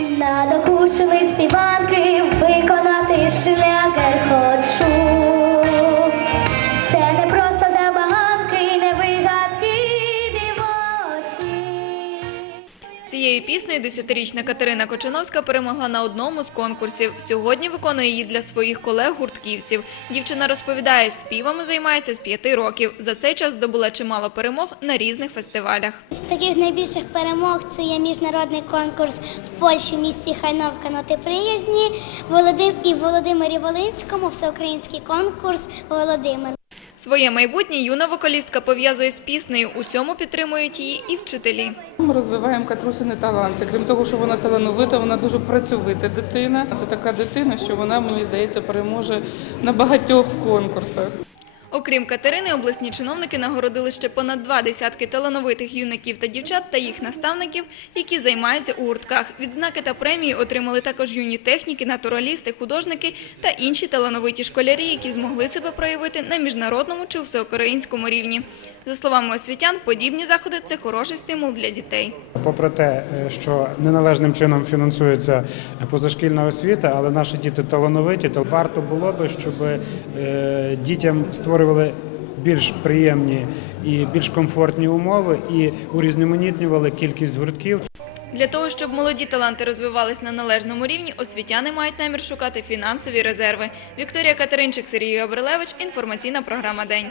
Надокучили співанки, цією піснею десятирічна Катерина Кочановська перемогла на одному з конкурсів. Сьогодні виконує її для своїх колег-гуртківців. Дівчина розповідає, співами займається з п'яти років. За цей час здобула чимало перемог на різних фестивалях. З таких найбільших перемог це є міжнародний конкурс в Польщі в місті Хайновка ноти приязні Володим і Володимирі Волинському всеукраїнський конкурс Володимир. Своє майбутнє юна вокалістка пов'язує з піснею. У цьому підтримують її і вчителі. Ми розвиваємо Катрусини таланти. Крім того, що вона талановита, вона дуже працьовита дитина. Це така дитина, що вона, мені здається, переможе на багатьох конкурсах. Окрім Катерини, обласні чиновники нагородили ще понад два десятки талановитих юнаків та дівчат та їх наставників, які займаються у гуртках. Відзнаки та премії отримали також юні техніки, натуралісти, художники та інші талановиті школярі, які змогли себе проявити на міжнародному чи всеукраїнському рівні. За словами освітян, подібні заходи це хороший стимул для дітей. Попри те, е, що неналежним чином фінансується позашкільна освіта, але наші діти талановиті, то варто було би, щоб е, дітям створювали більш приємні і більш комфортні умови і урізноманітнювали кількість гуртків. Для того, щоб молоді таланти розвивались на належному рівні, освітяни мають намір шукати фінансові резерви. Вікторія Катеринчик, Сергій Обрелевич, Інформаційна програма День.